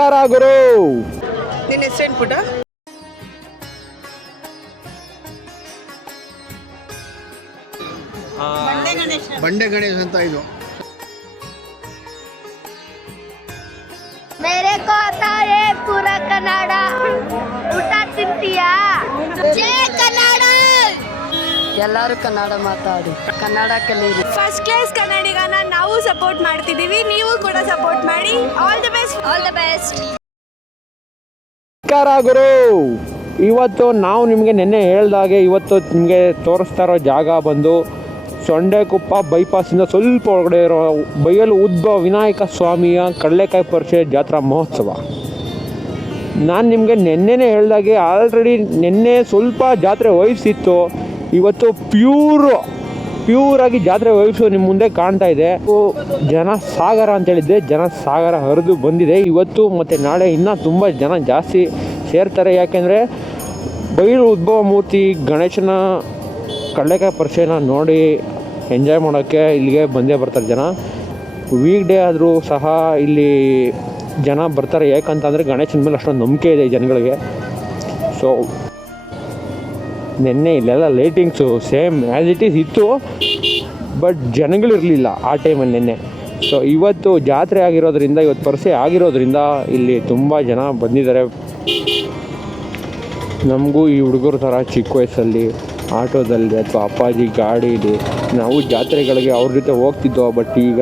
ನಮಸ್ಕಾರ ಗುರು. ನಿನ್ನ ಹೆಸರೇನು ಪುಟ? ಬಂಡೆ ಗಣೇಶ್ ಅಂತ ಇದು. मेरे को आता है पूरा कन्नड़ ಊಟ ತಿಂತೀಯಾ? ಜೈ ಕನ್ನಡ. ಎಲ್ಲರೂ ಕನ್ನಡ ಮಾತಾಡಿ, ಕನ್ನಡ ಕಲೀರಿ. ಫಸ್ಟ್ ಕ್ಲಾಸ್ ಕನ್ನಡಿಗನ ನಾವು ಸಪೋರ್ಟ್ ಮಾಡ್ತಿದ್ದೀವಿ, ನೀವು ಕೂಡ ಸಪೋರ್ಟ್ ಮಾಡಿ. All the best, all the best. ನಮಸ್ಕಾರ ಗುರು. ಇವತ್ತು ನಾವು ನಿಮಗೆ ನಿನ್ನೆ ಹೇಳ್ದಾಗೆ ಇವತ್ತು ನಿಮಗೆ ತೋರಿಸ್ತಾ ಇರೋ ಜಾಗ ಬಂದು ಸೊಂಡೆಕೊಪ್ಪ ಬೈಪಾಸಿಂದ ಸ್ವಲ್ಪ ಒಳಗಡೆ ಇರೋ ಬಯಲು ಉದ್ಭವ ವಿನಾಯಕ ಸ್ವಾಮಿಯ ಕಡಲೆಕಾಯಿ ಪರಿಷೆ ಜಾತ್ರಾ ಮಹೋತ್ಸವ. ನಾನು ನಿಮಗೆ ನಿನ್ನೆನೇ ಹೇಳ್ದಾಗೆ ಆಲ್ರೆಡಿ ನಿನ್ನೆ ಸ್ವಲ್ಪ ಜಾತ್ರೆ ವಹಿಸಿತ್ತು. ಇವತ್ತು ಪ್ಯೂರಾಗಿ ಜಾತ್ರೆ ವಹಿಸು ನಿಮ್ಮ ಮುಂದೆ ಕಾಣ್ತಾ ಇದೆ. ಜನ ಸಾಗರ ಅಂತೇಳಿದ್ದೆ, ಜನ ಸಾಗರ ಹರಿದು ಬಂದಿದೆ. ಇವತ್ತು ಮತ್ತು ನಾಳೆ ಇನ್ನೂ ತುಂಬ ಜನ ಜಾಸ್ತಿ ಸೇರ್ತಾರೆ. ಯಾಕೆಂದರೆ ಬಯಲು ಉದ್ಭವ ಮೂರ್ತಿ ಗಣೇಶನ ಕಡಲೆಕಾಯಿ ಪರಿಷೆನ ನೋಡಿ ಎಂಜಾಯ್ ಮಾಡೋಕ್ಕೆ ಇಲ್ಲಿಗೆ ಬಂದೇ ಬರ್ತಾರೆ ಜನ. ವೀಕ್ ಡೇ ಆದರೂ ಸಹ ಇಲ್ಲಿ ಜನ ಬರ್ತಾರೆ. ಯಾಕಂತಂದರೆ ಗಣೇಶನ ಮೇಲೆ ಅಷ್ಟೊಂದು ನಂಬಿಕೆ ಇದೆ ಜನಗಳಿಗೆ. ಸೊ ನಿನ್ನೆ ಇಲ್ಲೆಲ್ಲ lightings same as it is ಇತ್ತು, ಬಟ್ ಜನಗಳಿರಲಿಲ್ಲ ಆ ಟೈಮಲ್ಲಿ ನಿನ್ನೆ. ಸೊ ಇವತ್ತು ಜಾತ್ರೆ ಆಗಿರೋದ್ರಿಂದ, ಇವತ್ತು ಪರಿಷೆ ಆಗಿರೋದ್ರಿಂದ ಇಲ್ಲಿ ತುಂಬ ಜನ ಬಂದಿದ್ದಾರೆ. ನಮಗೂ ಈ ಹುಡುಗರ ಥರ ಚಿಕ್ಕ ವಯಸ್ಸಲ್ಲಿ ಆಟೋದಲ್ಲಿ ಅಥವಾ ಅಪ್ಪಾಜಿ ಗಾಡೀಲಿ ನಾವು ಜಾತ್ರೆಗಳಿಗೆ ಅವ್ರ ಜೊತೆ ಹೋಗ್ತಿದ್ದೋ. ಬಟ್ ಈಗ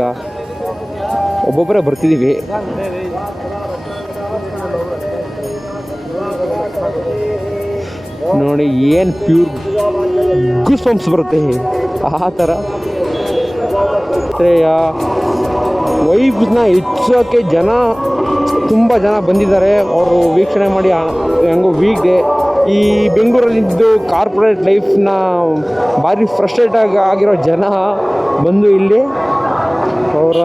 ಒಬ್ಬೊಬ್ಬರೇ ಬರ್ತಿದ್ದೀವಿ. ನೋಡಿ ಏನು ಪ್ಯೂರ್ ಗೂಸ್ಬಂಪ್ಸ್ ಬರುತ್ತೆ ಆ ಥರ. ಜಾತ್ರೆಯ ವೈಬ್ಸ್ನ ಹೆಚ್ಚೋಕ್ಕೆ ತುಂಬ ಜನ ಬಂದಿದ್ದಾರೆ. ಅವರು ವೀಕ್ಷಣೆ ಮಾಡಿ ಹೆಂಗೋ ವೀಕ್ ಡೇ ಈ ಬೆಂಗಳೂರಲ್ಲಿದ್ದು ಕಾರ್ಪೊರೇಟ್ ಲೈಫ್ನ ಭಾರಿ ಫ್ರಸ್ಟ್ರೇಟ್ ಆಗಿರೋ ಜನ ಬಂದು ಇಲ್ಲಿ ಅವರ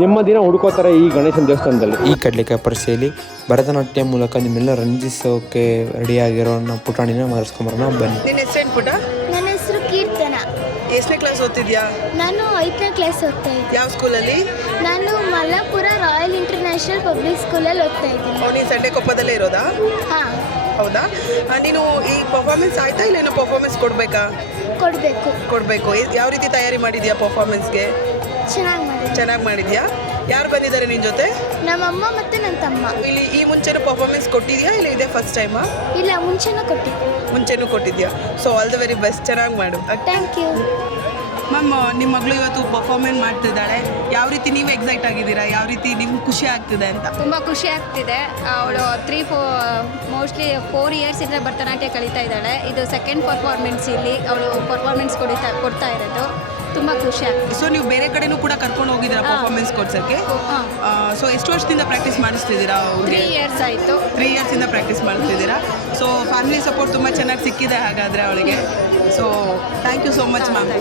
ನೆಮ್ಮದಿನ ಹುಡ್ಕೋತಾರೆ ಈ ಗಣೇಶನ ದೇವಸ್ಥಾನದಲ್ಲಿ. ಈ ಕಡಲೆಕಾಯಿ ಪರಿಷೆಯಲ್ಲಿ ಭರತನಾಟ್ಯ ಮೂಲಕ ನಿಮ್ಮೆಲ್ಲ ರಂಜಿಸೋಕೆ ರೆಡಿಯಾಗಿರೋ ನಾವು ಪುಟಾಣಿನ ಮಾತಾಡ್ಸ್ಕೊಂಬರೋಣ ಬನ್ನಿ. ನಿನ್ನ ಹೆಸರೇನು ಪುಟ? ನನ್ನ ಹೆಸರು ಕೀರ್ತನ. ಎಷ್ಟನೇ ಕ್ಲಾಸ್ ಓದ್ತಿದ್ಯಾ? ನಾನು 5ನೇ ಕ್ಲಾಸ್ ಓದ್ತಾ ಇದ್ದೀನಿ. ಯಾವ ಸ್ಕೂಲಲ್ಲಿ? ನಾನು ಮಲ್ಲಾಪುರ ರಾಯಲ್ ಇಂಟರ್ನ್ಯಾಷನಲ್ ಪಬ್ಲಿಕ್ ಸ್ಕೂಲಲ್ಲಿ ಓದ್ತಾ ಇದ್ದೀನಿ. ನೀನು ಸಂಡೆಕೊಪ್ಪದಲ್ಲೇ ಇರೋದಾ? ಹಾಂ, ಹೌದಾ? ನೀನು ಈ ಪರ್ಫಾರ್ಮೆನ್ಸ್ ಆಯ್ತಾ ಇಲ್ಲ ಏನೋ ಪರ್ಫಾರ್ಮೆನ್ಸ್ ಕೊಡಬೇಕಾ? ಕೊಡಬೇಕು. ಯಾವ ರೀತಿ ತಯಾರಿ ಮಾಡಿದ್ಯಾ ಪರ್ಫಾರ್ಮೆನ್ಸ್ಗೆ? ಚೆನ್ನಾಗಿ ಮಾಡಿದ್ಯಾ? ಯಾರು ಬಂದಿದ್ದಾರೆ ನಿನ್ನ ಜೊತೆ? ನಮ್ಮಮ್ಮ ಮತ್ತು ನನ್ನ ತಮ್ಮ. ಇಲ್ಲಿ ಈ ಮುಂಚೆನೂ ಪರ್ಫಾರ್ಮೆನ್ಸ್ ಕೊಟ್ಟಿದ್ಯಾ ಇಲ್ಲ ಇದೇ ಫಸ್ಟ್ ಟೈಮಾ? ಇಲ್ಲ, ಮುಂಚೆನೂ ಕೊಟ್ಟಿದ್ಯಾ. So all the very best, ಚೆನ್ನಾಗಿ ಮಾಡು. Thank you ma'am. ನಿಮ್ಮ ಮಗಳು ಇವತ್ತು ಪರ್ಫಾರ್ಮೆನ್ಸ್ ಮಾಡ್ತಿದ್ದಾಳೆ. ಯಾವ ರೀತಿ ನೀವು ಎಕ್ಸೈಟ್ ಆಗಿದ್ದೀರಾ? ಯಾವ ರೀತಿ ನಿಮ್ಗೆ ಖುಷಿ ಆಗ್ತಿದೆ ಅಂತ? ತುಂಬ ಖುಷಿ ಆಗ್ತಿದೆ. ಅವಳು ಮೋಸ್ಟ್ಲಿ 4 ಇಯರ್ಸಿಂದ ಭರತನಾಟ್ಯ ಕಲಿತಾ ಇದ್ದಾಳೆ. ಇದು ಸೆಕೆಂಡ್ ಪರ್ಫಾರ್ಮೆನ್ಸ್ ಇಲ್ಲಿ ಅವಳು ಪರ್ಫಾರ್ಮೆನ್ಸ್ ಕೊಡ್ತಾ ಇರೋದು. ತುಂಬ ಖುಷಿ ಆಗ್ತಿದೆ. ಸೊ ನೀವು ಬೇರೆ ಕಡೆನೂ ಕೂಡ ಕರ್ಕೊಂಡು ಹೋಗಿದ್ದೀರಾ ಪರ್ಫಾರ್ಮೆನ್ಸ್ ಕೊಡ್ಸೋಕ್ಕೆ? ಸೊ ಎಷ್ಟು ವರ್ಷದಿಂದ ಪ್ರಾಕ್ಟೀಸ್ ಮಾಡಿಸ್ತಿದ್ದೀರಾ? 3 ಇಯರ್ಸ್ ಆಯಿತು. 3 ಇಯರ್ಸಿಂದ ಪ್ರಾಕ್ಟೀಸ್ ಮಾಡ್ತಿದ್ದೀರಾ. ಸೊ ಫ್ಯಾಮಿಲಿ ಸಪೋರ್ಟ್ ತುಂಬ ಚೆನ್ನಾಗಿ ಸಿಕ್ಕಿದೆ ಹಾಗಾದರೆ ಅವಳಿಗೆ. So thank you so much ma'am.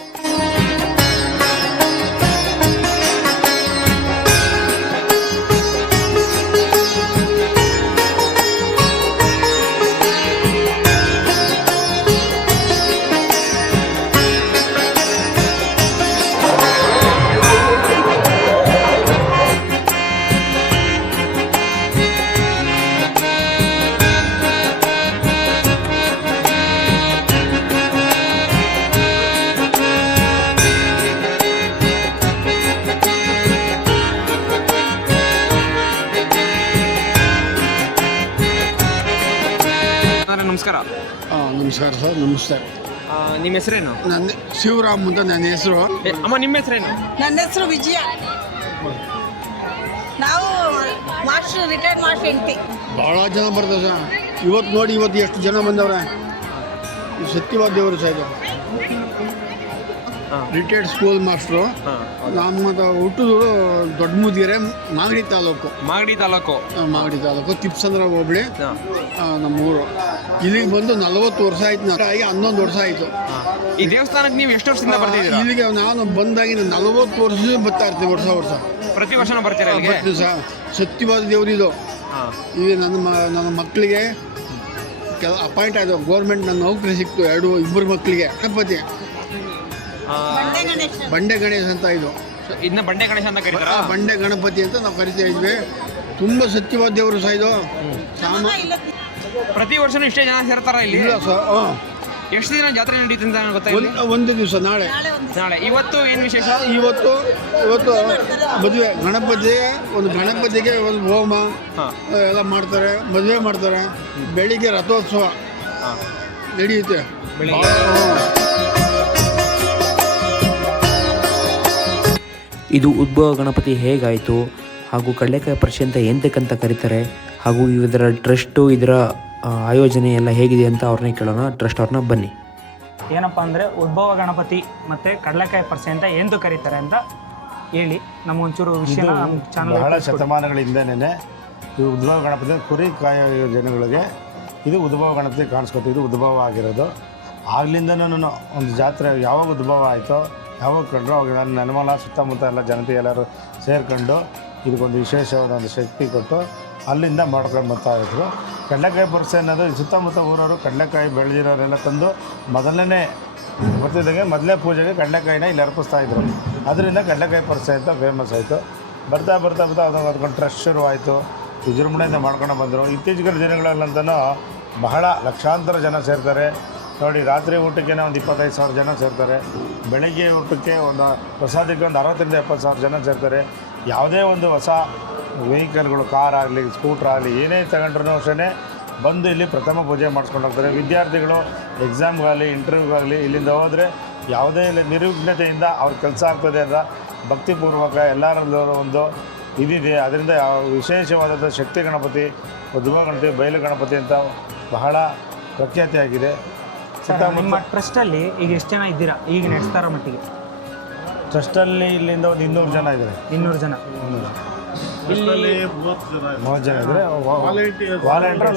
ನಮಸ್ಕಾರ. ನಮಸ್ಕಾರ ಸರ್. ನಮಸ್ಕಾರ. ನಿಮ್ಮ ಹೆಸರೇನು? ನನ್ನ ಶಿವರಾಮ್ ಅಂತ ನನ್ನ ಹೆಸರು. ಅಮ್ಮ ನಿಮ್ಮ ಹೆಸರೇನು? ನನ್ನ ಹೆಸರು ವಿಜಯ. ನಾವು ರಿಟೈರ್ಡ್ ಮಾಸ್ಟರ್ ಹೆಂಡತಿ. ಭಾಳ ಜನ ಬರ್ತಾರೆ ಸರ್. ಇವತ್ತು ನೋಡಿ, ಇವತ್ತು ಎಷ್ಟು ಜನ ಬಂದವ್ರೆ. ಸತ್ಯವಾದ ದೇವರು ಸರ್. ಇದು ರಿಟೈರ್ಡ್ ಸ್ಕೂಲ್ ಮಾಸ್ಟ್ರು. ನಮ್ಮ ಹುಟ್ಟುದು ದೊಡ್ಡ ಮುದಿಗೆರೆ, ಮಾಗಡಿ ತಾಲೂಕು ತಿಪ್ಸಂದ್ರ ಹೋಬಳಿ ನಮ್ಮೂರು. ಇಲ್ಲಿಗೆ ಬಂದು 40 ವರ್ಷ ಆಯ್ತು. 11 ವರ್ಷ ಆಯಿತು. ಈ ದೇವಸ್ಥಾನಕ್ಕೆ ನೀವು ಎಷ್ಟು ವರ್ಷದಿಂದ ಬರ್ತಿದ್ದೀರಾ? ಇಲ್ಲಿಗೆ ನಾನು ಬಂದಾಗಿನ 40 ವರ್ಷ ಬರ್ತಾ ಇರ್ತೀವಿ. ವರ್ಷ ಪ್ರತಿ ವರ್ಷನೂ ಬರ್ತೀರಾ? ಬರ್ತೀವಿ ಸರ್. ಸತ್ಯವಾದ ದೇವರಿದು. ಈಗ ನನ್ನ ಮಕ್ಕಳಿಗೆ ಅಪಾಯಿಂಟ್ ಆಯಿತು. ಗೌರ್ಮೆಂಟ್ ನನ್ನ ನೌಕರಿ ಸಿಕ್ತು. 2 ಮಕ್ಕಳಿಗೆ. ಗಣಪತಿ ಬಂಡೆ ಗಣೇಶ್ ಅಂತ ಇದು. ಇದನ್ನ ಬಂಡೆ ಗಣೇಶ ಅಂತ ಕರೀತಾರಾ? ಬಂಡೆ ಗಣಪತಿ ಅಂತ ನಾವು ಕರಿತಾ ಇದ್ವಿ. ತುಂಬ ಸತ್ಯವಾದ ದೇವರು ಸಹ ಇದು. ಪ್ರತಿ ವರ್ಷನೂ ಇಷ್ಟೇ ಜನ ಸೇರ್ತಾರ ಇಲ್ಲಿ? ಇಲ್ಲ ಸರ್, ಎಷ್ಟು ದಿನ ಜಾತ್ರೆ ನಡೀತದೆ ಅಂತ ಗೊತ್ತಾಗಿಲ್ಲ. ಒಂದು ದಿವಸ ನಾಳೆ. ಇವತ್ತು ಏನು ವಿಶೇಷ? ಇವತ್ತು ಮದುವೆ ಗಣಪತಿಗೆ ಒಂದು ಹೋಮ ಎಲ್ಲ ಮಾಡ್ತಾರೆ, ಮದುವೆ ಮಾಡ್ತಾರೆ. ಬೆಳಿಗ್ಗೆ ರಥೋತ್ಸವ ನಡೆಯುತ್ತೆ. ಇದು ಉದ್ಭವ ಗಣಪತಿ ಹೇಗಾಯಿತು ಹಾಗೂ ಕಡಲೆಕಾಯಿ ಪರಿಷೆ ಅಂತ ಎಂತಕ್ಕಂತ ಕರೀತಾರೆ ಹಾಗೂ ಇದರ ಟ್ರಸ್ಟು ಇದರ ಆಯೋಜನೆ ಎಲ್ಲ ಹೇಗಿದೆ ಅಂತ ಅವ್ರನ್ನೇ ಕೇಳೋಣ. ಟ್ರಸ್ಟ್ ಅವ್ರನ್ನ ಬನ್ನಿ. ಏನಪ್ಪ ಅಂದರೆ ಉದ್ಭವ ಗಣಪತಿ ಮತ್ತು ಕಡಲೆಕಾಯಿ ಪರಿಷೆ ಅಂತ ಎಂದು ಕರೀತಾರೆ ಅಂತ ಹೇಳಿ ನಮಗೊಂಚೂರು ವಿಷಯ ಬಹಳ ಶತಮಾನಗಳಿಂದನೇ ಈ ಉದ್ಭವ ಗಣಪತಿ ಕುರಿ ಕಾಯೋ ಜನಗಳಿಗೆ ಇದು ಉದ್ಭವ ಗಣಪತಿ ಕಾಣಿಸ್ಕೊತೀವಿ. ಇದು ಉದ್ಭವ ಆಗಿರೋದು. ಆಗ್ಲಿಂದನೂ ಒಂದು ಜಾತ್ರೆ ಯಾವಾಗ ಉದ್ಭವ ಆಯಿತೋ ಯಾವಾಗ ಕಂಡ್ರು ಅವಾಗ ನಾನು ನೆಲಮಂಗಲ ಸುತ್ತಮುತ್ತ ಎಲ್ಲ ಜನತೆ ಎಲ್ಲರೂ ಸೇರ್ಕೊಂಡು ಇದಕ್ಕೊಂದು ವಿಶೇಷವಾದ ಒಂದು ಶಕ್ತಿ ಕೊಟ್ಟು ಅಲ್ಲಿಂದ ಮಾಡ್ಕೊಂಡು ಬರ್ತಾಯಿದ್ರು. ಕಡಲೆಕಾಯಿ ಪರಿಷೆ ಅನ್ನೋದು ಸುತ್ತಮುತ್ತ ಊರವರು ಕಡಲೆಕಾಯಿ ಬೆಳೆದಿರೋರೆಲ್ಲ ತಂದು ಮೊದಲನೇ ಬರ್ತಿದ್ದಂಗೆ ಮೊದಲೇ ಪೂಜೆಗೆ ಕಡಲೆಕಾಯಿನ ಇಲ್ಲಿ ಅರ್ಪಿಸ್ತಾಯಿದ್ರು. ಅದರಿಂದ ಕಡಲೆಕಾಯಿ ಪರಿಷೆ ಅಂತ ಫೇಮಸ್ ಆಯಿತು. ಬರ್ತಾ ಅದೊಂದು ಟ್ರಸ್ಟ್ ಶುರುವಾಯಿತು. ವಿಜೃಂಭಣೆಯಿಂದ ಮಾಡ್ಕೊಂಡು ಬಂದರು. ಇತ್ತೀಚಿನ ದಿನಗಳಲ್ಲಂತೂ ಬಹಳ ಲಕ್ಷಾಂತರ ಜನ ಸೇರ್ತಾರೆ ನೋಡಿ. ರಾತ್ರಿ ಊಟಕ್ಕೆ ಒಂದು 25,000 ಜನ ಸೇರ್ತಾರೆ. ಬೆಳಗ್ಗೆ ಊಟಕ್ಕೆ ಒಂದು ಪ್ರಸಾದಕ್ಕೆ ಒಂದು 60,000-70,000 ಜನ ಸೇರ್ತಾರೆ. ಯಾವುದೇ ಒಂದು ಹೊಸ ವೆಹಿಕಲ್ಗಳು, ಕಾರ್ ಆಗಲಿ ಸ್ಕೂಟ್ರ್ ಆಗಲಿ ಏನೇ ತಗೊಂಡ್ರೂ ಅಷ್ಟೇ ಬಂದು ಇಲ್ಲಿ ಪ್ರಥಮ ಪೂಜೆ ಮಾಡಿಸ್ಕೊಂಡು ಹೋಗ್ತಾರೆ. ವಿದ್ಯಾರ್ಥಿಗಳು ಎಕ್ಸಾಮ್ಗಾಗಲಿ ಇಂಟರ್ವ್ಯೂಗಾಗಲಿ ಇಲ್ಲಿಂದ ಹೋದರೆ ಯಾವುದೇ ನಿರ್ವಿಘ್ನತೆಯಿಂದ ಅವ್ರ ಕೆಲಸ ಆಗ್ತದೆ ಅಂತ ಭಕ್ತಿಪೂರ್ವಕ ಎಲ್ಲರಲ್ಲೂ ಒಂದು ಇದಿದೆ. ಅದರಿಂದ ವಿಶೇಷವಾದ ಶಕ್ತಿ ಗಣಪತಿ, ಉದ್ಭವ ಗಣಪತಿ, ಬಯಲು ಗಣಪತಿ ಅಂತ ಬಹಳ ಪ್ರಖ್ಯಾತಿಯಾಗಿದೆ. ನಿಮ್ಮ ಟ್ರಸ್ಟಲ್ಲಿ ಈಗ ಎಷ್ಟು ಜನ ಇದ್ದೀರಾ ಈಗ ನಡೆಸ್ತಾರೋ ಮಟ್ಟಿಗೆ? ಟ್ರಸ್ಟಲ್ಲಿ ಇಲ್ಲಿಂದ ಒಂದು 200 ಜನ ಇದ್ದಾರೆ. 200 ಜನ. ಇಲ್ಲಿ 30 ಜನ ಇದ್ದಾರೆ. ವಾಲಂಟಿಯರ್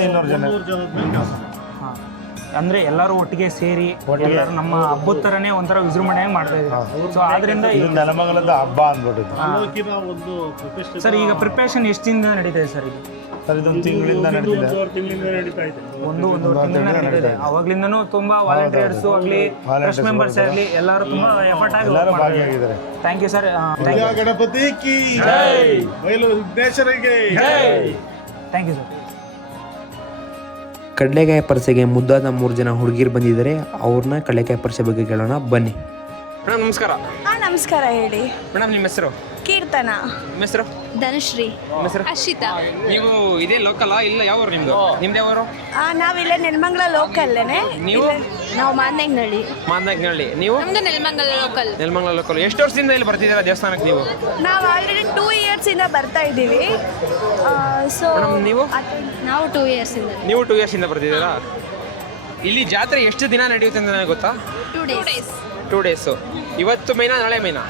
200 ಜನ. ಹಾಂ, ಅಂದರೆ ಎಲ್ಲರೂ ಒಟ್ಟಿಗೆ ಸೇರಿ ಎಲ್ಲರೂ ನಮ್ಮ ಹಬ್ಬದ ಥರನೇ ಒಂಥರ ವಿಜೃಂಭಣೆ ಮಾಡ್ತಾ ಇದ್ದೀವಿ. ಸೊ ಆದ್ದರಿಂದ ಇದು ನೆಲಮಂಗಲದ ಹಬ್ಬ ಅಂದ್ಬಿಟ್ಟಿದ್ದು. ಸರ್ ಈಗ ಪ್ರಿಪ್ರೇಷನ್ ಎಷ್ಟು ದಿನದಿಂದ ನಡೀತಾ ಇದೆ ಸರ್? ಇದು ಸರ್ ಇದೊಂದು ತಿಂಗಳಿಂದ ನಡೀತಿದೆ. ಒಂದೂವರೆ ತಿಂಗಳಿಂದ ನಡೀತಿದೆ. ಅವಾಗ್ಲಿಂದನೂ ತುಂಬ ವಾಲಂಟಿಯರ್ಸು ಆಗಲಿ ಟ್ರಸ್ಟ್ ಮೆಂಬರ್ಸ್ ಆಗಲಿ ಎಲ್ಲರೂ ತುಂಬ ಎಫರ್ಟ್ ಆಗಿ ಭಾಗಿಯಾಗಿದ್ದಾರೆ. Thank you sir. ಗಣಪತಿ ಕಿ ಜೈ, ಬಯಲು ವಿಘ್ನೇಶ್ವರಿಗೆ ಜೈ. Thank you sir. ಕಡಲೆಕಾಯಿ ಪರಿಷೆಗೆ ಮುದ್ದಾದ 3 ಜನ ಹುಡುಗಿರು ಬಂದಿದ್ದಾರೆ. ಅವ್ರನ್ನ ಕಡಲೆಕಾಯಿ ಪರಿಷೆ ಬಗ್ಗೆ ಕೇಳೋಣ ಬನ್ನಿ. ಮೇಡಮ್ ನಮಸ್ಕಾರ. ನಮಸ್ಕಾರ. ಹೇಳಿ ಮೇಡಮ್ ನಿಮ್ಮ ಹೆಸರು? ಕೀರ್ತನ. ನಿಮ್ಮ ಹೆಸರು? ಧನುಶ್ರೀ. ನಿಮ್ಮ ಹೆಸರು? ಅರ್ಷಿತಾ. ನೀವು ಇದೇ ಲೋಕಲಾ ಇಲ್ಲ ಯಾವ ಊರು ನಿಮ್ಮದು? ನಿಮ್ದು ಯಾವ ಊರು? ನಾವಿಲ್ಲೇ ನೆಲಮಂಗಲ ಲೋಕಲ್ಲೇನೆ. ನೀವು? ನಾವು ಮಾದನಹಳ್ಳಿ. ಮಾದನಹಳ್ಳಿ. ನೀವು? ನಮ್ದು ನೆಲಮಂಗಲ ಲೋಕಲ್. ನೆಲಮಂಗಲ ಲೋಕಲ್. ಎಷ್ಟು ವರ್ಷದಿಂದ ಇಲ್ಲಿ ಬರ್ತಿದ್ದೀರಾ ದೇವಸ್ಥಾನಕ್ಕೆ ನೀವು? ನಾವು ಆಲ್ರೆಡಿ 2 ಇಯರ್ಸಿಂದ ಬರ್ತಾ ಇದ್ದೀವಿ. ಸೊ ನೀವು? ನಾವು 2 ಇಯರ್ಸಿಂದ. ನೀವು 2 ಇಯರ್ಸಿಂದ ಬರ್ತಿದ್ದೀರಾ? ಇಲ್ಲಿ ಜಾತ್ರೆ ಎಷ್ಟು ದಿನ ನಡೆಯುತ್ತೆ ಅಂತ ನನಗೆ ಗೊತ್ತಾ? 2 ಡೇಸ್. 2 ಡೇಸು. ಇವತ್ತು ಮೈನಾ ನಾಳೆ ಮೈನಾ?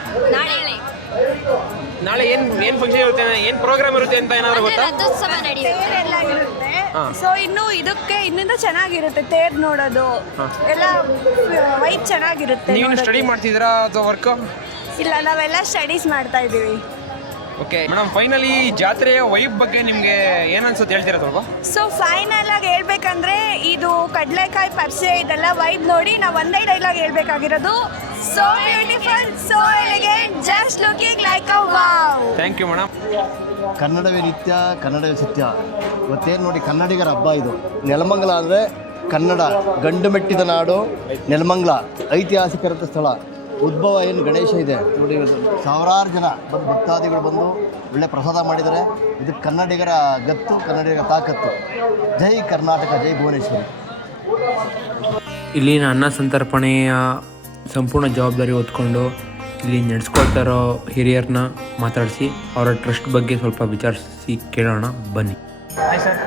ನಾಳೆ ಏನು ಫಂಕ್ಷನ್ ಇರುತ್ತೆ, ಏನು ಪ್ರೋಗ್ರಾಮ್ ಇರುತ್ತೆ ಅಂತ ಏನಾದ್ರು ಗೊತ್ತಾ? ರಥೋತ್ಸವ ನಡೆಯುತ್ತೆ. ಎಲ್ಲ ಇರುತ್ತೆ. ಸೊ ಇನ್ನು ಇದಕ್ಕೆ ಇನ್ನಿಂದ ಚೆನ್ನಾಗಿರುತ್ತೆ. ತೇರ್ ನೋಡೋದು ಎಲ್ಲ ವೈಬ್ ಚೆನ್ನಾಗಿರುತ್ತೆ. ನೀವು ಸ್ಟಡಿ ಮಾಡ್ತಿದ್ದೀರಾ ಅಥವಾ ವರ್ಕ್? ಇಲ್ಲ, ನಾವೆಲ್ಲ ಸ್ಟಡೀಸ್ ಮಾಡ್ತಾ ಇದ್ದೀವಿ. ಓಕೆ ಮೇಡಮ್, ಫೈನಲಿ ಜಾತ್ರೆಯ ವೈಬ್ ಬಗ್ಗೆ ನಿಮಗೆ ಏನು ಅನ್ಸುತ್ತೆ ಹೇಳ್ತೀರಾ ಸ್ವಲ್ಪ? ಸೊ ಫೈನಲ್ ಆಗಿ ಹೇಳ್ಬೇಕಂದ್ರೆ ಇದು ಕಡಲೆಕಾಯಿ ಪರಿಷೆ ಇದೆಲ್ಲ ವೈಬ್ ನೋಡಿ ನಾವು ಒಂದೇ ಡೈಲಾಗ್ ಹೇಳ್ಬೇಕಾಗಿರೋದು. So beautiful, so elegant, just looking like a wow. Thank you madam. ಕನ್ನಡವೇ ನಿತ್ಯ, ಕನ್ನಡವೇ ಸತ್ಯ. ಇವತ್ತೇನು ನೋಡಿ ಕನ್ನಡಿಗರ ಹಬ್ಬ ಇದು. ನೆಲಮಂಗಲ ಅಂದರೆ ಕನ್ನಡ ಗಂಡು ಮೆಟ್ಟಿದ ನಾಡು ನೆಲಮಂಗಲ. ಐತಿಹಾಸಿಕರಂಥ ಸ್ಥಳ. ಉದ್ಭವ ಏನು ಗಣೇಶ ಇದೆ ನೋಡಿ. ಸಾವಿರಾರು ಜನ ಬಂದು ಭಕ್ತಾದಿಗಳು ಬಂದು ಒಳ್ಳೆ ಪ್ರಸಾದ ಮಾಡಿದ್ದಾರೆ. ಇದು ಕನ್ನಡಿಗರ ಗತ್ತು, ಕನ್ನಡಿಗರ ತಾಕತ್ತು. ಜೈ ಕರ್ನಾಟಕ, ಜೈ ಭುವನೇಶ್ವರಿ. ಇಲ್ಲಿನ ಅನ್ನ ಸಂತರ್ಪಣೆಯ ಸಂಪೂರ್ಣ ಜವಾಬ್ದಾರಿ ಹೊತ್ಕೊಂಡು ಇಲ್ಲಿ ನಡೆಸ್ಕೊಳ್ತಾ ಇರೋ ಹಿರಿಯರನ್ನ ಮಾತಾಡಿಸಿ ಅವರ ಟ್ರಸ್ಟ್ ಬಗ್ಗೆ ಸ್ವಲ್ಪ ವಿಚಾರಿಸಿ ಕೇಳೋಣ ಬನ್ನಿ. ಹಾಯ್ ಸರ್,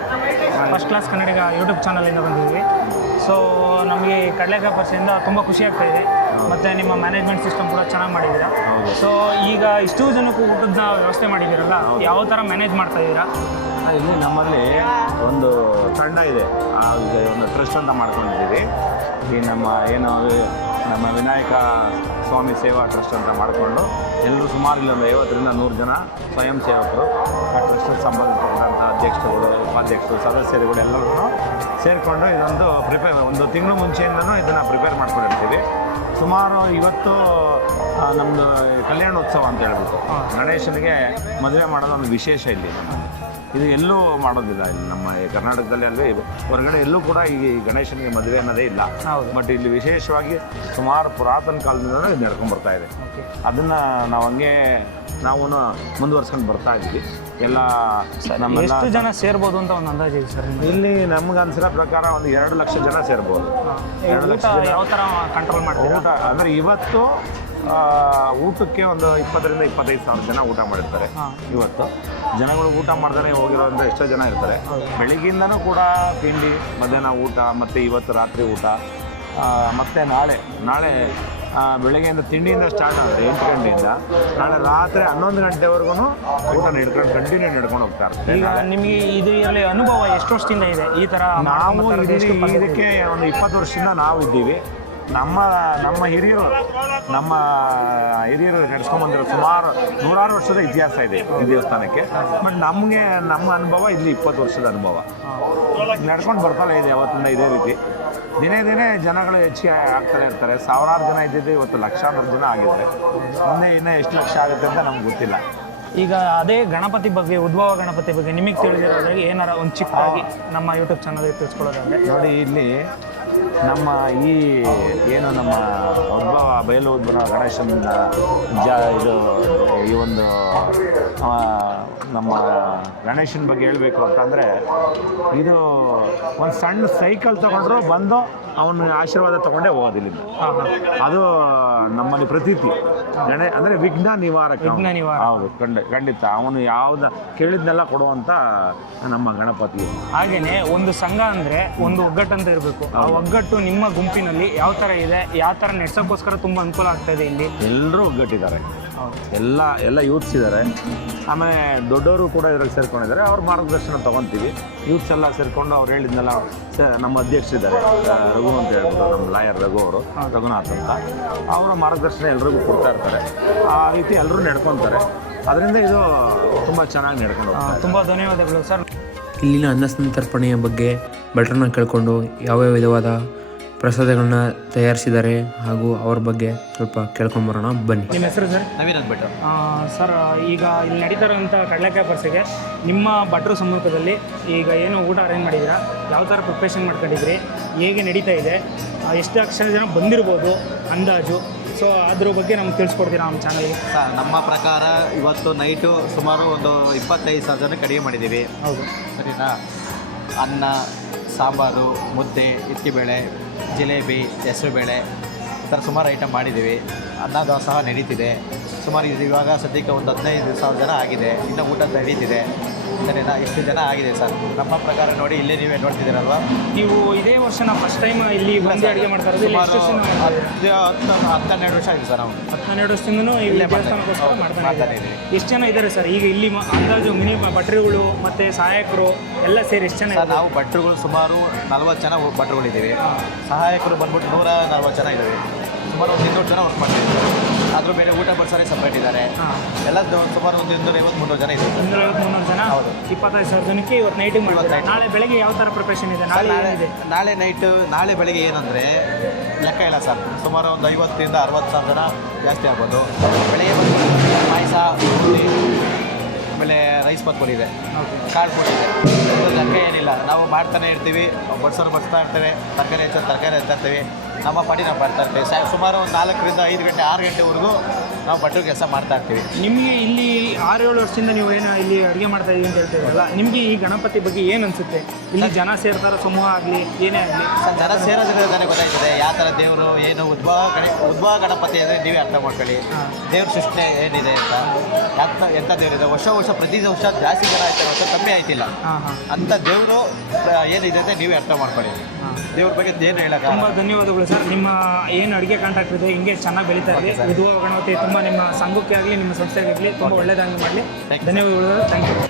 ಫಸ್ಟ್ ಕ್ಲಾಸ್ ಕನ್ನಡಿಗ ಯೂಟ್ಯೂಬ್ ಚಾನಲಿಂದ ಬಂದಿದ್ದೀವಿ. ಸೊ ನಮಗೆ ಕಡಲೆಕಾಯಿ ಪರಿಷೆಯಿಂದ ತುಂಬ ಖುಷಿ ಆಗ್ತಾ ಇದೆ. ಮತ್ತು ನಿಮ್ಮ ಮ್ಯಾನೇಜ್ಮೆಂಟ್ ಸಿಸ್ಟಮ್ ಕೂಡ ಚೆನ್ನಾಗಿ ಮಾಡಿದ್ದೀರಾ. ಸೊ ಈಗ ಇಷ್ಟು ಜನಕ್ಕೂ ಊಟದ ವ್ಯವಸ್ಥೆ ಮಾಡಿದ್ದೀರಲ್ಲ, ಯಾವ ಥರ ಮ್ಯಾನೇಜ್ ಮಾಡ್ತಾ ಇದ್ದೀರಾ? ಇಲ್ಲಿ ನಮ್ಮಲ್ಲಿ ಒಂದು ತಂಡ ಇದೆ, ಒಂದು ಟ್ರಸ್ಟ್ ಅಂತ ಮಾಡ್ಕೊಂಡಿದ್ದೀವಿ. ಈ ನಮ್ಮ ವಿನಾಯಕ ಸ್ವಾಮಿ ಸೇವಾ ಟ್ರಸ್ಟ್ ಅಂತ ಮಾಡಿಕೊಂಡು ಎಲ್ಲರೂ ಸುಮಾರು ಇಲ್ಲೊಂದು 50ರಿಂದ 100 ಜನ ಸ್ವಯಂ ಸೇವಕರು ಆ ಟ್ರಸ್ಟಿಗೆ ಸಂಬಂಧಪಟ್ಟಂಥ ಅಧ್ಯಕ್ಷರುಗಳು, ಉಪಾಧ್ಯಕ್ಷರು, ಸದಸ್ಯರುಗಳು ಎಲ್ಲರೂ ಸೇರಿಕೊಂಡು ಇದೊಂದು ಒಂದು ತಿಂಗಳು ಮುಂಚೆಯಿಂದನೂ ಇದನ್ನು ಪ್ರಿಪೇರ್ ಮಾಡ್ಕೊಂಡಿರ್ತೀವಿ. ಸುಮಾರು ಇವತ್ತು ನಮ್ಮದು ಕಲ್ಯಾಣೋತ್ಸವ ಅಂತ ಹೇಳ್ಬಿಟ್ಟು ಗಣೇಶನಿಗೆ ಮದುವೆ ಮಾಡೋದು ಒಂದು ವಿಶೇಷ ಇಲ್ಲಿ. ಇದು ಎಲ್ಲೂ ಮಾಡೋದಿಲ್ಲ ಇಲ್ಲಿ ನಮ್ಮ ಈ ಕರ್ನಾಟಕದಲ್ಲಿ ಅಂದರೆ ಹೊರಗಡೆ ಎಲ್ಲೂ ಕೂಡ ಈ ಗಣೇಶನಿಗೆ ಮದುವೆ ಅನ್ನೋದೇ ಇಲ್ಲ. ಬಟ್ ಇಲ್ಲಿ ವಿಶೇಷವಾಗಿ ಸುಮಾರು ಪುರಾತನ ಕಾಲದಿಂದ ಇದು ನಡ್ಕೊಂಡು ಬರ್ತಾ ಇದೆ. ಅದನ್ನು ನಾವು ಹಂಗೆ ನಾವು ಮುಂದುವರ್ಸ್ಕೊಂಡು ಬರ್ತಾ ಇದ್ವಿ. ಎಲ್ಲ ಎಷ್ಟು ಜನ ಸೇರ್ಬೋದು ಅಂತ ಒಂದು ಅಂದಾಜು ಇದೆ ಸರ್? ಇಲ್ಲಿ ನಮ್ಗೆ ಅನ್ಸಿರೋ ಪ್ರಕಾರ ಒಂದು 2 ಲಕ್ಷ ಜನ ಸೇರ್ಬೋದು. 2 ಲಕ್ಷ ಜನ ಯಾವ ಥರ ಕಂಟ್ರೋಲ್ ಮಾಡ್ತಾರೆ? ಊಟ ಅಂದರೆ ಇವತ್ತು ಊಟಕ್ಕೆ ಒಂದು 20,000 ರಿಂದ 25,000 ಜನ ಊಟ ಮಾಡಿರ್ತಾರೆ. ಇವತ್ತು ಜನಗಳು ಊಟ ಮಾಡ್ದೇ ಹೋಗಿರೋಂಥ ಎಷ್ಟೋ ಜನ ಇರ್ತಾರೆ. ಬೆಳಿಗ್ಗೆಯಿಂದನೂ ಕೂಡ ತಿಂಡಿ, ಮಧ್ಯಾಹ್ನ ಊಟ, ಮತ್ತು ಇವತ್ತು ರಾತ್ರಿ ಊಟ, ಮತ್ತು ನಾಳೆ ಬೆಳಗ್ಗೆಯಿಂದ ತಿಂಡಿಯಿಂದ ಸ್ಟಾರ್ಟ್ ಆದರೆ 8 ಗಂಟೆಯಿಂದ ನಾಳೆ ರಾತ್ರಿ 11 ಗಂಟೆವರೆಗೂ ಊಟ ಕಂಟಿನ್ಯೂ ನಡ್ಕೊಂಡು ಹೋಗ್ತಾ ಇರ್ತಾರೆ. ಈಗ ನಿಮಗೆ ಇದರಲ್ಲಿ ಅನುಭವ ಎಷ್ಟು ವರ್ಷದಿಂದ ಇದೆ ಈ ಥರ? ನಾವು ಇದಕ್ಕೆ ಒಂದು 20 ವರ್ಷದಿಂದ ನಾವು ಇದ್ದೀವಿ. ನಮ್ಮ ಹಿರಿಯರು ನಡೆಸ್ಕೊಂಡ್ಬಂದಿರೋ ಸುಮಾರು 100 ವರ್ಷದ ಇತಿಹಾಸ ಇದೆ ಈ ದೇವಸ್ಥಾನಕ್ಕೆ. ಬಟ್ ನಮ್ಮ ಅನುಭವ ಇಲ್ಲಿ 20 ವರ್ಷದ ಅನುಭವ ನಡ್ಕೊಂಡು ಬರ್ತಾನೆ ಇದೆ. ಅವತ್ತಿಂದ ಇದೇ ರೀತಿ ದಿನೇ ಜನಗಳು ಹೆಚ್ಚಿಗೆ ಆಗ್ತಾನೆ ಇರ್ತಾರೆ. ಸಾವಿರಾರು ಜನ ಇದ್ದಿದ್ದು ಇವತ್ತು ಲಕ್ಷಾಂತರ ಜನ ಆಗಿದ್ದಾರೆ. ಮುಂದೆ ಇನ್ನೂ ಎಷ್ಟು ಲಕ್ಷ ಆಗುತ್ತೆ ಅಂತ ನಮ್ಗೆ ಗೊತ್ತಿಲ್ಲ. ಈಗ ಅದೇ ಗಣಪತಿ ಬಗ್ಗೆ, ಉದ್ಭವ ಗಣಪತಿ ಬಗ್ಗೆ ನಿಮಗೆ ತಿಳಿದಿರೋದ್ರಾಗ ಏನಾರ ಒಂದು ಚಿಕ್ಕದಾಗಿ ನಮ್ಮ ಯೂಟ್ಯೂಬ್ ಚಾನಲ್ಗೆ ತಿಳಿಸ್ಕೊಳ್ಳೋದಾದ್ರೆ? ನೋಡಿ, ಇಲ್ಲಿ ನಮ್ಮ ನಮ್ಮ ಬಯಲು ಉದ್ಭವ ಗಣೇಶನ ಇದು ಈ ಒಂದು ನಮ್ಮ ಗಣೇಶನ ಬಗ್ಗೆ ಹೇಳಬೇಕು ಅಂತಂದರೆ, ಇದು ಒಂದು ಸಣ್ಣ ಸೈಕಲ್ ತೊಗೊಂಡ್ರು ಬಂದು ಅವನ ಆಶೀರ್ವಾದ ತೊಗೊಂಡೇ ಹೋಗೋದಿಲ್ಲ. ಅದು ನಮ್ಮಲ್ಲಿ ಪ್ರತೀತಿ. ಅಂದರೆ ವಿಘ್ನ ನಿವಾರಕ. ಹೌದು, ಖಂಡಿತ. ಅವನು ಯಾವ್ದು ಕೇಳಿದ್ನೆಲ್ಲ ಕೊಡುವಂಥ ನಮ್ಮ ಗಣಪತಿ. ಹಾಗೆಯೇ ಒಂದು ಸಂಘ ಅಂದರೆ ಒಂದು ಒಗ್ಗಟ್ಟು ಅಂತ ಇರಬೇಕು. ಆ ಒಗ್ಗಟ್ಟು ನಿಮ್ಮ ಗುಂಪಿನಲ್ಲಿ ಯಾವ ಥರ ಇದೆ, ಯಾವ ಥರ ನಡೆಸೋಕ್ಕೋಸ್ಕರ ತುಂಬ ಅನುಕೂಲ ಆಗ್ತಾಯಿದೆ? ಇಲ್ಲಿ ಎಲ್ಲರೂ ಒಗ್ಗಟ್ಟಿದ್ದಾರೆ. ಎಲ್ಲ ಯೂತ್ಸ್ ಇದ್ದಾರೆ. ಆಮೇಲೆ ದೊಡ್ಡವರು ಕೂಡ ಇದರಲ್ಲಿ ಸೇರ್ಕೊಂಡಿದ್ದಾರೆ. ಅವ್ರ ಮಾರ್ಗದರ್ಶನ ತೊಗೊತೀವಿ. ಯೂತ್ಸ್ ಎಲ್ಲ ಸೇರಿಕೊಂಡು ಅವ್ರು ಹೇಳಿದ್ನೆಲ್ಲ ನಮ್ಮ ಅಧ್ಯಕ್ಷರಿದ್ದಾರೆ, ರಘು ಅಂತ ಹೇಳ್ಬಿಟ್ಟು, ನಮ್ಮ ಲಾಯರ್ ರಘುನಾಥ್ ಅಂತ. ಅವರ ಮಾರ್ಗದರ್ಶನ ಎಲ್ರಿಗೂ ಕೊಡ್ತಾ ಇರ್ತಾರೆ. ಆ ರೀತಿ ಎಲ್ಲರೂ ನಡ್ಕೊತಾರೆ. ಅದರಿಂದ ಇದು ತುಂಬ ಚೆನ್ನಾಗಿ ನಡ್ಕೊಂಡು ಹೋಗ್ತಾರೆ. ತುಂಬ ಧನ್ಯವಾದಗಳು ಸರ್. ಇಲ್ಲಿನ ಅನ್ನಸಂತರ್ಪಣೆಯ ಬಗ್ಗೆ ಭಟ್ರನ್ನ ಕೇಳಿಕೊಂಡು ಯಾವ್ಯಾವ ವಿಧವಾದ ಪ್ರಸಾದಗಳನ್ನ ತಯಾರಿಸಿದ್ದಾರೆ ಹಾಗೂ ಅವ್ರ ಬಗ್ಗೆ ಸ್ವಲ್ಪ ಕೇಳ್ಕೊಂಬರೋಣ ಬನ್ನಿ. ನಿಮ್ಮ ಹೆಸರು ಸರ್? ನವೀನ್ ಭಟ್ರು. ಸರ್, ಈಗ ಇಲ್ಲಿ ನಡೀತಾ ಇರೋಂಥ ಕಡಲೆಕಾಯಿ ಪರ್ಸಿಗೆ ನಿಮ್ಮ ಭಟ್ರು ಸಮ್ಮುಖದಲ್ಲಿ ಈಗ ಏನು ಊಟ ಅರೇಂಜ್ ಮಾಡಿದ್ದೀರಾ, ಯಾವ ಥರ ಪ್ರಿಪ್ರೇಷನ್ ಮಾಡ್ಕೊಂಡಿದ್ರಿ, ಹೇಗೆ ನಡೀತಾ ಇದೆ, ಎಷ್ಟು ಅಕ್ಷರ ಜನ ಬಂದಿರ್ಬೋದು ಅಂದಾಜು, ಸೊ ಅದ್ರ ಬಗ್ಗೆ ನಮ್ಗೆ ತಿಳಿಸ್ಕೊಡ್ತೀರಾ ನಮ್ಮ ಚಾನಲ್ಗೆ? ಸರ್, ನಮ್ಮ ಪ್ರಕಾರ ಇವತ್ತು ನೈಟು ಸುಮಾರು ಒಂದು 25,000 ಜನಕ್ಕೆ ಅಡುಗೆ ಮಾಡಿದ್ದೀವಿ. ಹೌದು, ಸರಿನಾ? ಅನ್ನ, ಸಾಂಬಾರು, ಮುದ್ದೆ, ಇಡ್ಲಿಬೇಳೆ, ಜಿಲೇಬಿ, ಹೆಸರುಬೇಳೆ, ಈ ಥರ ಸುಮಾರು ಐಟಮ್ ಮಾಡಿದ್ದೀವಿ. ಅನ್ನದ ಸಹ ನಡೀತಿದೆ. ಸುಮಾರು ಇವಾಗ ಸದ್ಯಕ್ಕೆ ಒಂದು 15,000 ಜನ ಆಗಿದೆ. ಇನ್ನು ಊಟ ನಡೀತಿದೆ. ಸರಿನಾ? ಇಷ್ಟು ಜನ ಆಗಿದೆ ಸರ್. ನಮ್ಮ ಪ್ರಕಾರ ನೋಡಿ, ಇಲ್ಲೇ ನೀವೇ ನೋಡ್ತಿದ್ದೀರಲ್ವ. ನೀವು ಇದೇ ವರ್ಷ ನಾವು ಫಸ್ಟ್ ಟೈಮ್ ಇಲ್ಲಿ ಬಂದು ಅಡುಗೆ ಮಾಡ್ತಾ ಇರೋದು? ಸುಮಾರು 10-12 ವರ್ಷ ಆಗಿದೆ ಸರ್. ನಾವು 12 ವರ್ಷದಿಂದನೂ ಇಲ್ಲಿ ದೇವಸ್ಥಾನಕ್ಕೋಸ್ಕರ ಮಾಡ್ತಾ ಇದ್ದೀವಿ. ಎಷ್ಟು ಜನ ಇದ್ದಾರೆ ಸರ್ ಈಗ ಇಲ್ಲಿ ಅಂದಾಜು? ಭಟ್ರುಗಳು ಮತ್ತು ಸಹಾಯಕರು ಎಲ್ಲ ಸೇರಿ ಎಷ್ಟು ಜನ? ನಾವು ಭಟ್ರುಗಳು ಸುಮಾರು 40 ಜನ ಭಟ್ರುಗಳಿದ್ದೀವಿ. ಸಹಾಯಕರು ಬಂದ್ಬಿಟ್ಟು 140 ಜನ ಇದ್ದೀವಿ. ಸುಮಾರು ಒಂದು 200 ಜನ ವರ್ಕ್ ಮಾಡ್ತಿದ್ದೀವಿ. ಅದ್ರ ಬೇರೆ ಊಟ ಬಡ್ಸೋರೆ ಸಪ್ರೇಟ್ ಇದ್ದಾರೆ. ಎಲ್ಲ ಸುಮಾರು ಒಂದು 250-300 ಜನ ಇದ್ದಾರೆ. 250-300 ಜನ. ಹೌದು. 25,000 ಜನಕ್ಕೆ ಇವತ್ತು ನೈಟಿಗೆ ಮಾಡ್ತಾರೆ. ನಾಳೆ ಬೆಳಗ್ಗೆ ಯಾವ ಥರ ಪ್ರಿಪ್ರೇಷನ್ ಇದೆ? ನಾಳೆ ಬೆಳಗ್ಗೆ ಏನಂದರೆ ಲೆಕ್ಕ ಇಲ್ಲ ಸರ್. ಸುಮಾರು ಒಂದು 50,000 ರಿಂದ 60,000 ಜನ ಜಾಸ್ತಿ ಆಗ್ಬೋದು. ಬೆಳಗ್ಗೆ ಬಂದು ಪಾಯಸ, ಆಮೇಲೆ ರೈಸ್ ಪತ್ಕೊಂಡಿದೆ, ಕಾಳು ಕೊಟ್ಟಿದೆ. ಲೆಕ್ಕ ಏನಿಲ್ಲ. ನಾವು ಮಾಡ್ತಾನೆ ಇರ್ತೀವಿ. ಬಡ್ಸ್ತಾ ಇರ್ತೇವೆ. ತರಕಾರಿ ಹೆಚ್ಚಾ ಇರ್ತೀವಿ. ನಮ್ಮ ಪಾಟಿ ನಾವು ಮಾಡ್ತಾ ಇರ್ತೀವಿ. ಸುಮಾರು ಒಂದು 4 ರಿಂದ 5 ಗಂಟೆ 6 ಗಂಟೆವರೆಗೂ ನಾವು ಭಟ್ರು ಕೆಲಸ ಮಾಡ್ತಾ ಇರ್ತೀವಿ. ನಿಮಗೆ ಇಲ್ಲಿ 6-7 ವರ್ಷದಿಂದ ನೀವು ಏನು ಇಲ್ಲಿ ಅಡುಗೆ ಮಾಡ್ತಾ ಇದ್ದೀವಿ ಅಂತ ಹೇಳ್ತೀರಲ್ಲ, ನಿಮಗೆ ಈ ಗಣಪತಿ ಬಗ್ಗೆ ಏನು ಅನಿಸುತ್ತೆ? ಇಲ್ಲಿ ಜನ ಸೇರ್ತಾರೋ, ಸಮೂಹ ಆಗಲಿ ಏನೇ ಆಗಲಿ? ಸರ್, ಜನ ಸೇರೋದ್ರಿಂದ ನನಗೆ ಗೊತ್ತಾಯ್ತದೆ ಯಾವ ಥರ ದೇವರು ಏನು ಉದ್ಭವ ಗಣಪತಿ ಅಂದರೆ ನೀವೇ ಅರ್ಥ ಮಾಡ್ಕೊಳ್ಳಿ. ದೇವ್ರ ಸೃಷ್ಟಿ ಏನಿದೆ ಅಂತ, ಎಂಥ ದೇವರಿದೆ. ವರ್ಷ ಪ್ರತಿ ವರ್ಷ ಜಾಸ್ತಿ ಜನ ಆಯ್ತಾರೆ, ವರ್ಷ ಕಮ್ಮಿ ಆಯ್ತಿಲ್ಲ ಅಂತ ದೇವರು ಏನಿದೆ ಅಂತ ನೀವೇ ಅರ್ಥ ಮಾಡ್ಕೊಳ್ಳಿ. ದೇವ್ರ ಬಗ್ಗೆ ಏನು ಹೇಳೋಕ್ಕೆ. ತುಂಬ ಧನ್ಯವಾದಗಳು ಸರ್. ನಿಮ್ಮ ಏನು ಅಡುಗೆ ಕಾಂಟ್ಯಾಕ್ಟ್ ಇದೆ ಹಿಂಗೆ ಚೆನ್ನಾಗಿ ಬೆಳೀತಾ ಇರಲಿ. ಉದ್ಭವ ಗಣಪತಿ ತುಂಬ ನಿಮ್ಮ ಸಂಘಕ್ಕೆ ಆಗಲಿ ನಿಮ್ಮ ಸಂಸ್ಥೆಗೆ ಆಗಲಿ ತುಂಬ ಒಳ್ಳೆಯದಾಗಿ ಮಾಡಲಿ. ಧನ್ಯವಾದಗಳು. Thank you.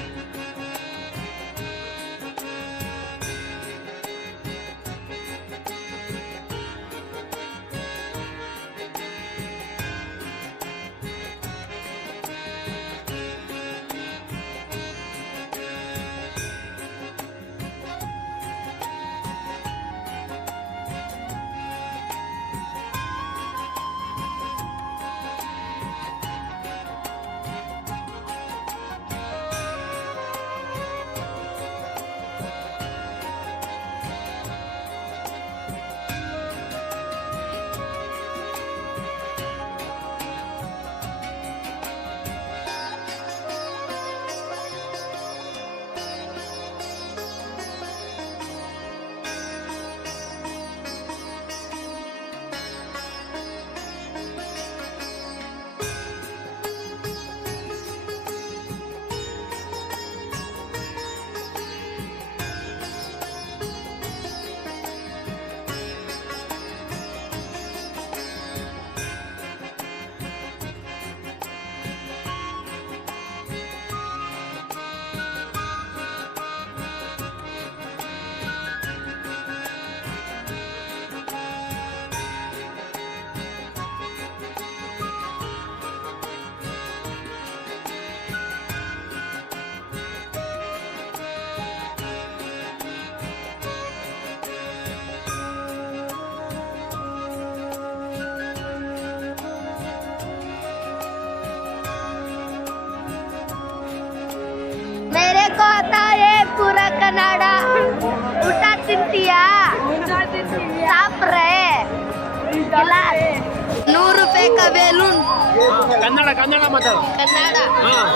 ಕನ್ನಡ ಕನ್ನಡ ಮಾತಾಡು. ಕನ್ನಡ ಹಾಂ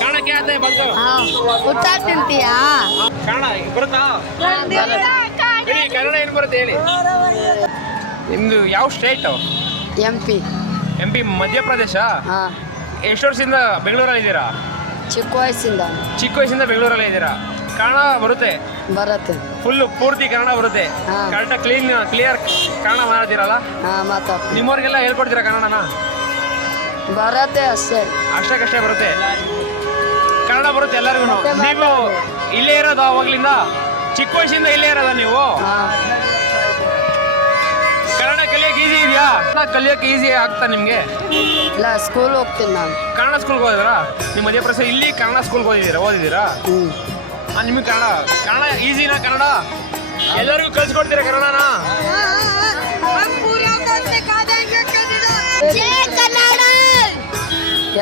ಕನ್ನಡಕ್ಕೆ ಆತ ಬಂತು. ಊಟ ತಿಂತೀಯಾ? ಕನ್ನಡ ಬರುತ್ತಾ? ಬಿಡಿ, ಕನ್ನಡ ಏನು ಬರುತ್ತೆ ಹೇಳಿ. ನಿಮ್ಮದು ಯಾವ ಸ್ಟೇಟು? M P Madhya Pradesh. ಹಾಂ ಎಷ್ಟು ವರ್ಷದಿಂದ ಬೆಂಗಳೂರಲ್ಲಿ ಇದ್ದೀರಾ? ಚಿಕ್ಕ ವಯಸ್ಸಿಂದ ಚಿಕ್ಕ ವಯಸ್ಸಿಂದ ಬೆಂಗಳೂರಲ್ಲೇ ಇದ್ದೀರಾ. ಕನ್ನಡ ಬರುತ್ತೆ? ಬರುತ್ತೆ. ಫುಲ್ಲು ಪೂರ್ತಿ ಕನ್ನಡ ಬರುತ್ತೆ? ಹಾ. ಕರೆಕ್ಟಾಗಿ ಕ್ಲಿಯರ್ ಕನ್ನಡ ಮಾತಾಡ್ತೀರಲ್ಲ? ಹಾಂ ಮಾತಾಡ್ತೀನಿ. ನಿಮ್ಮವ್ರಿಗೆಲ್ಲ ಹೇಳ್ಕೊಡ್ತೀರಾ ಕನ್ನಡನ? ಬರತ್ತೆ ಅಷ್ಟೇ. ಅಷ್ಟಕ್ಕಷ್ಟೇ ಬರುತ್ತೆ. ಕನ್ನಡ ಬರುತ್ತೆ ಎಲ್ಲರಿಗೂ. ನೀವು ಇಲ್ಲೇ ಇರೋದು ಅವಾಗ್ಲಿಂದ? ಚಿಕ್ಕ ವಯಸ್ಸಿಂದ ಇಲ್ಲೇ ಇರೋದ ನೀವು? ಹಾಂ ಕನ್ನಡ ಕಲಿಯೋಕೆ ಈಸಿ ಇದೆಯಾ? ಕನ್ನಡ ಕಲಿಯೋಕೆ ಈಸಿ ಆಗ್ತಾ ನಿಮಗೆ? ಇಲ್ಲ ಸ್ಕೂಲ್ ಹೋಗ್ತೀನಿ ನಾನು. ಕನ್ನಡ ಸ್ಕೂಲ್ಗೆ ಹೋದಿರಾ? ನಿಮ್ಮ ಮಧ್ಯಪ್ರದೇಶ ಇಲ್ಲಿ ಕನ್ನಡ ಸ್ಕೂಲ್ಗೆ ಓದಿದ್ದೀರಾ? ನಿಮಗೆ ಕನ್ನಡ ಈಸಿನಾ? ಕನ್ನಡ ಎಲ್ಲರಿಗೂ ಕಲ್ಸ್ಕೊಡ್ತೀರಾ ಕನ್ನಡನ?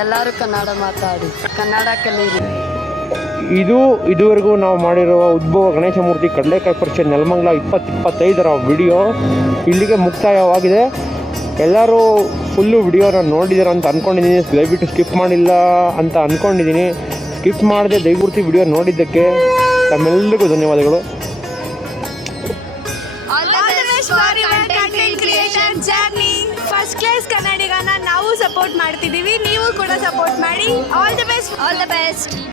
ಎಲ್ಲರೂ ಕನ್ನಡ ಮಾತಾಡಿ, ಕನ್ನಡ ಕಲೀರಿ. ಇದುವರೆಗೂ ನಾವು ಮಾಡಿರುವ ಉದ್ಭವ ಗಣೇಶ ಮೂರ್ತಿ ಕಡಲೆಕಾಯಿ ಪರಿಷೆ ನೆಲಮಂಗಲ 2025ರ ವಿಡಿಯೋ ಇಲ್ಲಿಗೆ ಮುಕ್ತಾಯವಾಗಿದೆ. ಎಲ್ಲರೂ ಫುಲ್ಲು ವಿಡಿಯೋನ ನೋಡಿದ್ದೀರ ಅಂತ ಅಂದ್ಕೊಂಡಿದ್ದೀನಿ. ದಯವಿಟ್ಟು ಸ್ಕಿಪ್ ಮಾಡಿಲ್ಲ ಅಂತ ಅಂದ್ಕೊಂಡಿದ್ದೀನಿ. ಸ್ಕಿಪ್ ಮಾಡದೆ ದಯವಿಟ್ಟು ವಿಡಿಯೋ ನೋಡಿದ್ದಕ್ಕೆ ತಮ್ಮೆಲ್ಲರಿಗೂ ಧನ್ಯವಾದಗಳು. ಫಸ್ಟ್ ಕ್ಲಾಸ್ ಕನ್ನಡಿಗನ ನಾವು ಸಪೋರ್ಟ್ ಮಾಡ್ತಿದ್ದೀವಿ, ನೀವು ಕೂಡ ಸಪೋರ್ಟ್ ಮಾಡಿ. All the best.